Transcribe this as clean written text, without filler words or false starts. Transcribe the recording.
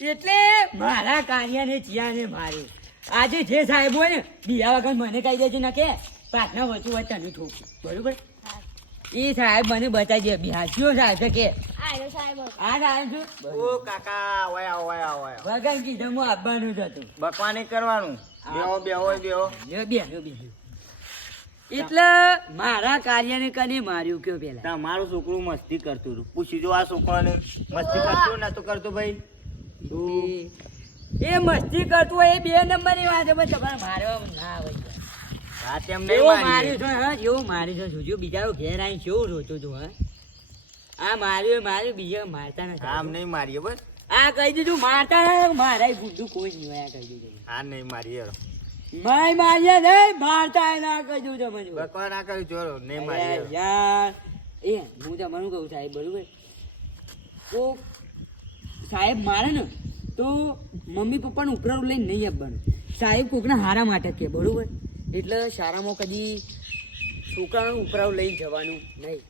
એટલે મારા કાર્યને ચિયાને મારી આજે જે સાહેબ હોય ને બીજા વખત મને કહી દેજો ને કે પાટના વચ્ચે વચ્ચે તને ઠોકું બરોબર એ સાહેબ મને બતાવી દે બિહારીઓ સાહેબ છે કે આ સાહેબ છું ઓ કાકા ઓયા વગર કીધું હું આપવાનું જ હતું બકવા નહીં કરવાનું બેહો એટલે મારા કાર્યને કને માર્યું કયો પેલા તમારું છોકરું મસ્તી કરતું હતું પૂછી જો આ છોકરાને મસ્તી કરતું નતું કરતું ભાઈ એ મસ્તી કરતું હોય એ 2 નંબરની વાત છે પણ તમારે મારવા ના આવે હા તેમ એવો નહીં માર્યું છે હા એવો માર્યું છે જોજો બિચારો ઘેર આવીને કેવું રોતો હતો હા આ માર્યું બીજા મારતા નથી આમ નહીં મારીએ બસ આ કહી દીધું મારતા ના મારા ગુડ્ડું કોઈ નહીં હોય આ કહી દીધું હા નહીં મારીએ માય માર્યા નહીં મારતા ના કહી દીધું તમને બકવા ના કર્યું ચોરો નહીં મારીએ યાર એ હું તમારું કહું સાહેબ બરોબર તો સાહેબ મારે ને તો મમ્મી પપ્પાને ઉપરાળું લઈને નહીં આપવાનું સાહેબ કોકના હારા માટે કે બરોબર એટલે શાળામાં કદી છોકરાનું ઉપરાળું લઈને જવાનું નહીં